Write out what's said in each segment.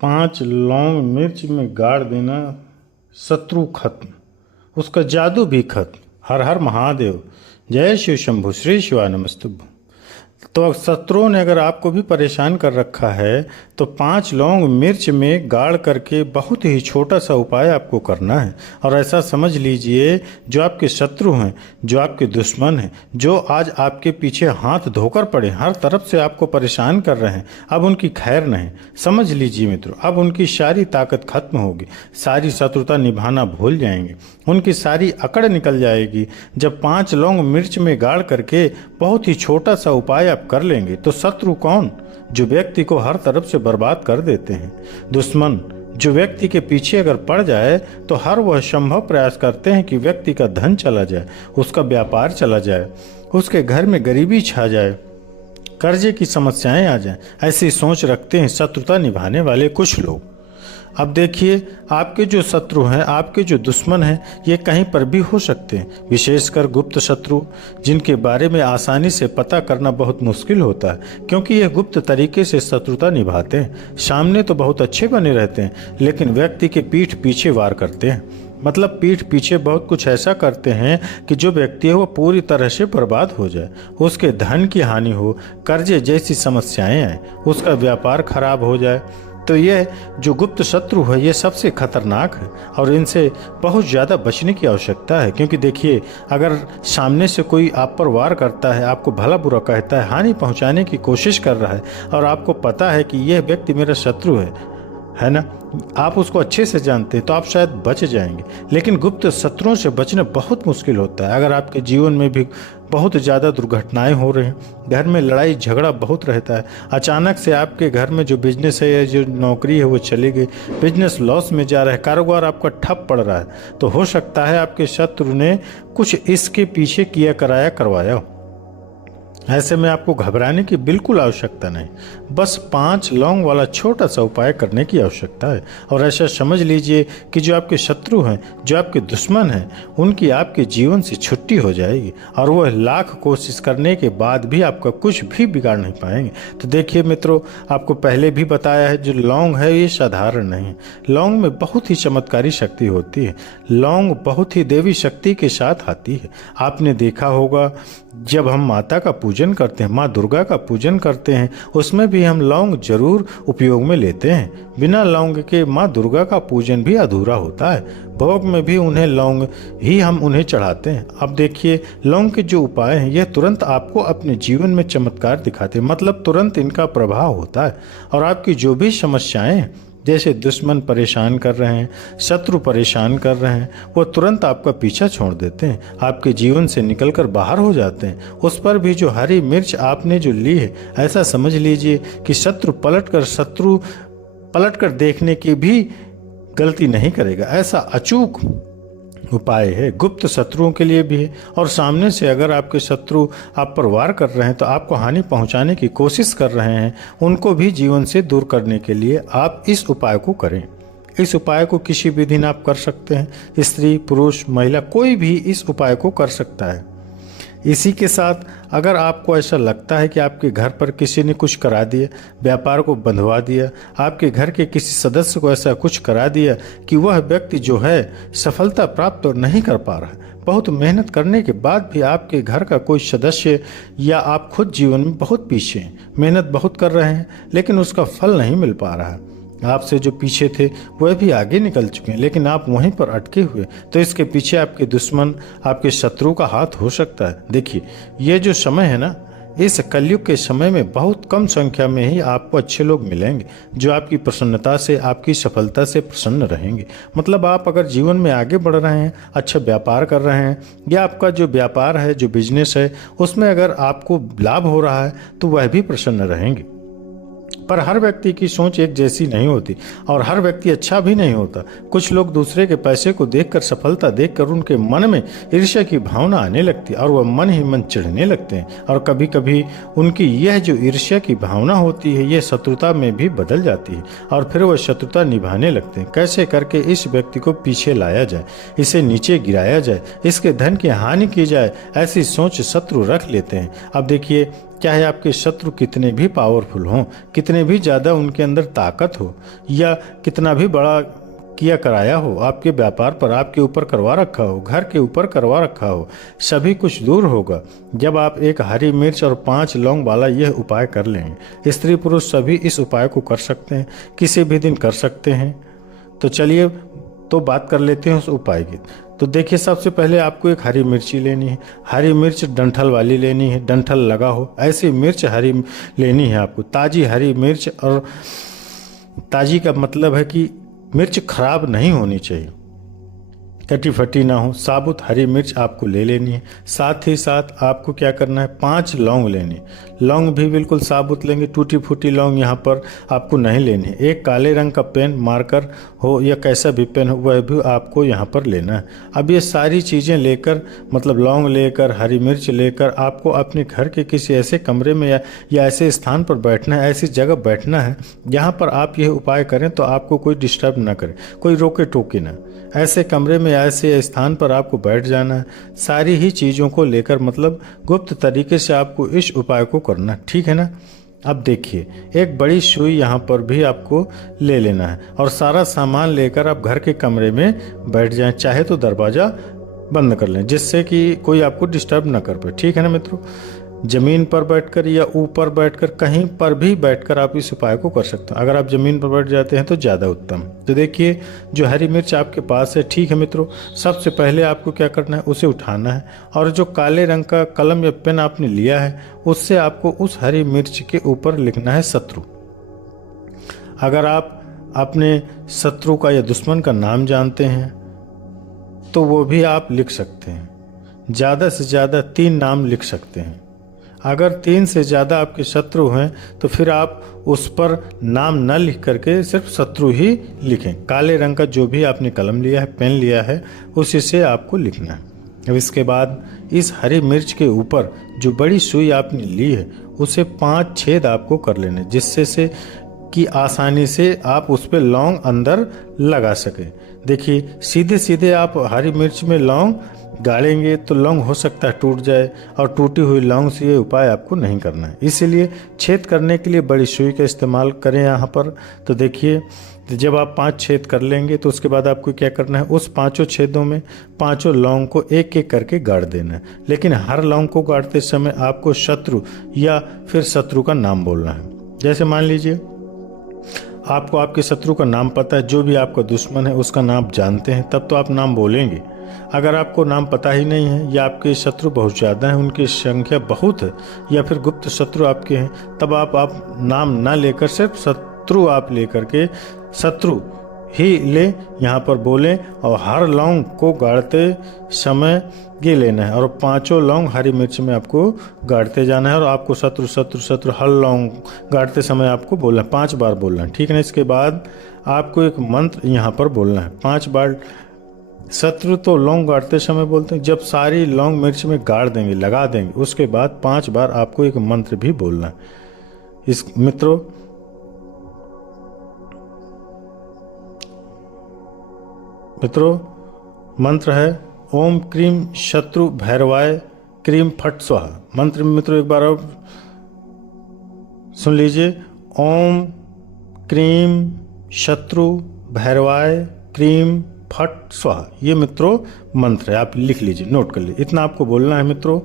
5 लौंग मिर्च में गाड़ देना, शत्रु खत्म, उसका जादू भी खत्म। हर हर महादेव, जय शिव शंभु, श्री शिवा नमस्तुभ्यं। तो शत्रुओं ने अगर आपको भी परेशान कर रखा है तो 5 लौंग मिर्च में गाड़ करके बहुत ही छोटा सा उपाय आपको करना है। और ऐसा समझ लीजिए, जो आपके शत्रु हैं, जो आपके दुश्मन हैं, जो आज आपके पीछे हाथ धोकर पड़े, हर तरफ से आपको परेशान कर रहे हैं, अब उनकी खैर नहीं। समझ लीजिए मित्रों, अब उनकी सारी ताकत खत्म होगी, सारी शत्रुता निभाना भूल जाएंगे, उनकी सारी अकड़ निकल जाएगी। जब 5 लौंग मिर्च में गाड़ करके बहुत ही छोटा सा उपाय आप कर लेंगे तो शत्रु कौन? जो व्यक्ति को हर तरफ से बर्बाद कर देते हैं, दुश्मन जो व्यक्ति के पीछे अगर पड़ जाए तो हर वह संभव प्रयास करते हैं कि व्यक्ति का धन चला जाए, उसका व्यापार चला जाए, उसके घर में गरीबी छा जाए, कर्जे की समस्याएं आ जाएं। ऐसी सोच रखते हैं शत्रुता निभाने वाले कुछ लोग। अब देखिए, आपके जो शत्रु हैं, आपके जो दुश्मन हैं, ये कहीं पर भी हो सकते हैं, विशेषकर गुप्त शत्रु, जिनके बारे में आसानी से पता करना बहुत मुश्किल होता है, क्योंकि ये गुप्त तरीके से शत्रुता निभाते हैं। सामने तो बहुत अच्छे बने रहते हैं, लेकिन व्यक्ति के पीठ पीछे वार करते हैं। मतलब पीठ पीछे बहुत कुछ ऐसा करते हैं कि जो व्यक्ति है वो पूरी तरह से बर्बाद हो जाए, उसके धन की हानि हो, कर्जे जैसी समस्याएं आए, उसका व्यापार खराब हो जाए। तो ये जो गुप्त शत्रु है, ये सबसे खतरनाक है और इनसे बहुत ज़्यादा बचने की आवश्यकता है। क्योंकि देखिए, अगर सामने से कोई आप पर वार करता है, आपको भला बुरा कहता है, हानि पहुंचाने की कोशिश कर रहा है और आपको पता है कि यह व्यक्ति मेरा शत्रु है ना, आप उसको अच्छे से जानते हैं, तो आप शायद बच जाएंगे। लेकिन गुप्त शत्रुओं से बचना बहुत मुश्किल होता है। अगर आपके जीवन में भी बहुत ज़्यादा दुर्घटनाएं हो रही हैं, घर में लड़ाई झगड़ा बहुत रहता है, अचानक से आपके घर में जो बिजनेस है या जो नौकरी है वो चली गई, बिजनेस लॉस में जा रहा है, कारोबार आपका ठप पड़ रहा है, तो हो सकता है आपके शत्रु ने कुछ इसके पीछे किया कराया करवाया हो। ऐसे में आपको घबराने की बिल्कुल आवश्यकता नहीं, बस 5 लौंग वाला छोटा सा उपाय करने की आवश्यकता है। और ऐसा समझ लीजिए कि जो आपके शत्रु हैं, जो आपके दुश्मन हैं, उनकी आपके जीवन से छुट्टी हो जाएगी और वह लाख कोशिश करने के बाद भी आपका कुछ भी बिगाड़ नहीं पाएंगे। तो देखिए मित्रों, आपको पहले भी बताया है, जो लौंग है ये साधारण नहीं है। लौंग में बहुत ही चमत्कारी शक्ति होती है, लौंग बहुत ही देवी शक्ति के साथ आती है। आपने देखा होगा, जब हम माता का पूजन करते हैं, माँ दुर्गा का पूजन करते हैं, उसमें भी हम लौंग जरूर उपयोग में लेते हैं। बिना लौंग के माँ दुर्गा का पूजन भी अधूरा होता है। भोग में भी उन्हें लौंग ही हम उन्हें चढ़ाते हैं। अब देखिए, लौंग के जो उपाय हैं, यह तुरंत आपको अपने जीवन में चमत्कार दिखाते हैं, मतलब तुरंत इनका प्रभाव होता है और आपकी जो भी समस्याएं हैं, जैसे दुश्मन परेशान कर रहे हैं, शत्रु परेशान कर रहे हैं, वो तुरंत आपका पीछा छोड़ देते हैं, आपके जीवन से निकलकर बाहर हो जाते हैं। उस पर भी जो हरी मिर्च आपने जो ली है, ऐसा समझ लीजिए कि शत्रु पलट कर देखने की भी गलती नहीं करेगा। ऐसा अचूक उपाय है, गुप्त शत्रुओं के लिए भी है। और सामने से अगर आपके शत्रु आप पर वार कर रहे हैं, तो आपको हानि पहुंचाने की कोशिश कर रहे हैं, उनको भी जीवन से दूर करने के लिए आप इस उपाय को करें। इस उपाय को किसी भी दिन आप कर सकते हैं, स्त्री पुरुष महिला कोई भी इस उपाय को कर सकता है। इसी के साथ अगर आपको ऐसा लगता है कि आपके घर पर किसी ने कुछ करा दिया, व्यापार को बंधवा दिया, आपके घर के किसी सदस्य को ऐसा कुछ करा दिया कि वह व्यक्ति जो है सफलता प्राप्त नहीं कर पा रहा है, बहुत मेहनत करने के बाद भी आपके घर का कोई सदस्य या आप खुद जीवन में बहुत पीछे हैं, मेहनत बहुत कर रहे हैं लेकिन उसका फल नहीं मिल पा रहा है, आपसे जो पीछे थे वह भी आगे निकल चुके हैं लेकिन आप वहीं पर अटके हुए, तो इसके पीछे आपके दुश्मन, आपके शत्रु का हाथ हो सकता है। देखिए, ये जो समय है ना, इस कलयुग के समय में बहुत कम संख्या में ही आपको अच्छे लोग मिलेंगे जो आपकी प्रसन्नता से, आपकी सफलता से प्रसन्न रहेंगे। मतलब आप अगर जीवन में आगे बढ़ रहे हैं, अच्छा व्यापार कर रहे हैं, या आपका जो व्यापार है, जो बिजनेस है, उसमें अगर आपको लाभ हो रहा है तो वह भी प्रसन्न रहेंगे। पर हर व्यक्ति की सोच एक जैसी नहीं होती और हर व्यक्ति अच्छा भी नहीं होता। कुछ लोग दूसरे के पैसे को देखकर, सफलता देखकर उनके मन में ईर्ष्या की भावना आने लगती है और वह मन ही मन चिढ़ने लगते हैं और कभी कभी उनकी यह जो ईर्ष्या की भावना होती है, यह शत्रुता में भी बदल जाती है और फिर वह शत्रुता निभाने लगते हैं। कैसे करके इस व्यक्ति को पीछे लाया जाए, इसे नीचे गिराया जाए, इसके धन की हानि की जाए, ऐसी सोच शत्रु रख लेते हैं। अब देखिए, चाहे आपके शत्रु कितने भी पावरफुल हों, कितने भी ज़्यादा उनके अंदर ताकत हो, या कितना भी बड़ा किया कराया हो, आपके व्यापार पर आपके ऊपर करवा रखा हो, घर के ऊपर करवा रखा हो, सभी कुछ दूर होगा जब आप एक हरी मिर्च और 5 लौंग वाला यह उपाय कर लेंगे। स्त्री पुरुष सभी इस उपाय को कर सकते हैं, किसी भी दिन कर सकते हैं। तो चलिए तो बात कर लेते हैं उस उपाय की। तो देखिए, सबसे पहले आपको एक हरी मिर्ची लेनी है। हरी मिर्च डंठल वाली लेनी है, डंठल लगा हो ऐसी मिर्च हरी लेनी है आपको। ताज़ी हरी मिर्च, और ताज़ी का मतलब है कि मिर्च खराब नहीं होनी चाहिए, कटी फटी ना हो, साबुत हरी मिर्च आपको ले लेनी है। साथ ही साथ आपको क्या करना है, 5 लौंग लेनी है। लौंग भी बिल्कुल साबुत लेंगे, टूटी फूटी लौंग यहाँ पर आपको नहीं लेनी है। एक काले रंग का पेन, मार्कर हो या कैसा भी पेन हो, वह भी आपको यहाँ पर लेना है। अब ये सारी चीज़ें लेकर, मतलब लौंग लेकर, हरी मिर्च लेकर, आपको अपने घर के किसी ऐसे कमरे में या ऐसे स्थान पर बैठना है, ऐसी जगह बैठना है जहाँ पर आप यह उपाय करें तो आपको कोई डिस्टर्ब ना करे, कोई रोके टोके ना। ऐसे कमरे में, ऐसे स्थान पर आपको बैठ जाना है। सारी ही चीज़ों को लेकर, मतलब गुप्त तरीके से आपको इस उपाय को करना, ठीक है ना। अब देखिए, एक बड़ी सुई यहाँ पर भी आपको ले लेना है, और सारा सामान लेकर आप घर के कमरे में बैठ जाएं। चाहे तो दरवाज़ा बंद कर लें, जिससे कि कोई आपको डिस्टर्ब ना कर पाए, ठीक है ना मित्रों। ज़मीन पर बैठकर या ऊपर बैठकर, कहीं पर भी बैठकर आप इस उपाय को कर सकते हैं। अगर आप ज़मीन पर बैठ जाते हैं तो ज़्यादा उत्तम। तो देखिए, जो हरी मिर्च आपके पास है, ठीक है मित्रों, सबसे पहले आपको क्या करना है, उसे उठाना है, और जो काले रंग का कलम या पेन आपने लिया है, उससे आपको उस हरी मिर्च के ऊपर लिखना है शत्रु। अगर आप अपने शत्रु का या दुश्मन का नाम जानते हैं तो वो भी आप लिख सकते हैं। ज़्यादा से ज़्यादा 3 नाम लिख सकते हैं। अगर 3 से ज़्यादा आपके शत्रु हैं तो फिर आप उस पर नाम न लिख करके सिर्फ शत्रु ही लिखें। काले रंग का जो भी आपने कलम लिया है, पेन लिया है, उसी से आपको लिखना है। अब इसके बाद इस हरी मिर्च के ऊपर जो बड़ी सुई आपने ली है, उसे 5 छेद आपको कर लेने, जिससे से कि आसानी से आप उस पर लौंग अंदर लगा सकें। देखिए, सीधे सीधे आप हरी मिर्च में लौंग गाड़ेंगे तो लौंग हो सकता है टूट जाए, और टूटी हुई लौंग से ये उपाय आपको नहीं करना है। इसीलिए छेद करने के लिए बड़ी सुई का इस्तेमाल करें यहाँ पर। तो देखिए, जब आप 5 छेद कर लेंगे तो उसके बाद आपको क्या करना है, उस 5 छेदों में 5 लौंग को एक एक करके गाड़ देना है। लेकिन हर लौंग को गाड़ते समय आपको शत्रु या फिर शत्रु का नाम बोलना है। जैसे मान लीजिए आपको आपके शत्रु का नाम पता है, जो भी आपका दुश्मन है उसका नाम जानते हैं, तब तो आप नाम बोलेंगे। अगर आपको नाम पता ही नहीं है, या आपके शत्रु बहुत ज़्यादा हैं, उनकी संख्या बहुत है, या फिर गुप्त शत्रु आपके हैं, तब आप नाम ना लेकर सिर्फ शत्रु आप लेकर के शत्रु ही ले यहाँ पर बोलें, और हर लौंग को गाड़ते समय ये लेना है, और 5 लौंग हरी मिर्च में आपको गाड़ते जाना है, और आपको शत्रु शत्रु शत्रु हर लौंग गाड़ते समय आपको बोलना है, 5 बार बोलना है, ठीक है ना। इसके बाद आपको एक मंत्र यहाँ पर बोलना है 5 बार। शत्रु तो लौंग गाड़ते समय बोलते हैं, जब सारी लौंग मिर्च में गाड़ देंगे, लगा देंगे, उसके बाद 5 बार आपको एक मंत्र भी बोलना है। इस मित्रों, मंत्र है ओम क्रीम शत्रु भैरवाय क्रीम फट स्वाहा। मंत्र मित्रों एक बार और सुन लीजिए, ओम क्रीम शत्रु भैरवाय क्रीम फट स्वाहा। ये मित्रों मंत्र है, आप लिख लीजिए, नोट कर लीजिए, इतना आपको बोलना है मित्रों।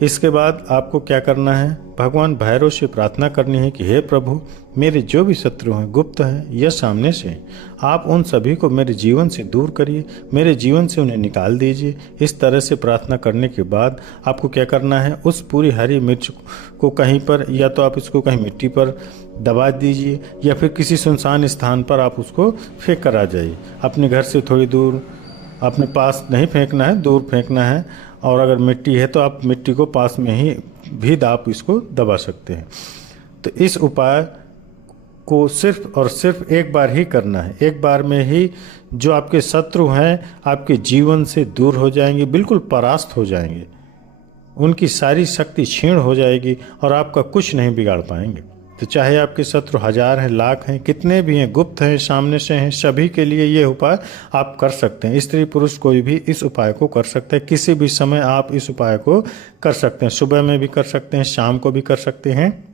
इसके बाद आपको क्या करना है, भगवान भैरव से प्रार्थना करनी है कि हे प्रभु, मेरे जो भी शत्रु हैं, गुप्त हैं या सामने से, आप उन सभी को मेरे जीवन से दूर करिए, मेरे जीवन से उन्हें निकाल दीजिए। इस तरह से प्रार्थना करने के बाद आपको क्या करना है, उस पूरी हरी मिर्च को कहीं पर, या तो आप इसको कहीं मिट्टी पर दबा दीजिए, या फिर किसी सुनसान स्थान पर आप उसको फेंक कर आ जाइए। अपने घर से थोड़ी दूर, अपने पास नहीं फेंकना है, दूर फेंकना है। और अगर मिट्टी है तो आप मिट्टी को पास में ही भी आप इसको दबा सकते हैं। तो इस उपाय को सिर्फ और सिर्फ एक बार ही करना है। एक बार में ही जो आपके शत्रु हैं आपके जीवन से दूर हो जाएंगे, बिल्कुल परास्त हो जाएंगे, उनकी सारी शक्ति क्षीण हो जाएगी और आपका कुछ नहीं बिगाड़ पाएंगे। तो चाहे आपके शत्रु 1000 हैं, लाख हैं, कितने भी हैं, गुप्त हैं, सामने से हैं, सभी के लिए ये उपाय आप कर सकते हैं। स्त्री पुरुष कोई भी इस उपाय को कर सकता है। किसी भी समय आप इस उपाय को कर सकते हैं। सुबह में भी कर सकते हैं, शाम को भी कर सकते हैं।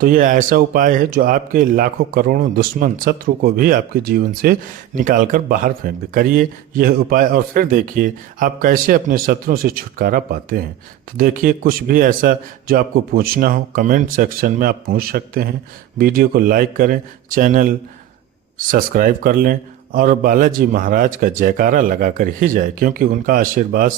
तो ये ऐसा उपाय है जो आपके लाखों करोड़ों दुश्मन शत्रु को भी आपके जीवन से निकाल कर बाहर फेंक दे। करिए यह उपाय और फिर देखिए आप कैसे अपने शत्रुओं से छुटकारा पाते हैं। तो देखिए कुछ भी ऐसा जो आपको पूछना हो कमेंट सेक्शन में आप पूछ सकते हैं। वीडियो को लाइक करें, चैनल सब्सक्राइब कर लें और बालाजी महाराज का जयकारा लगाकर ही जाए, क्योंकि उनका आशीर्वाद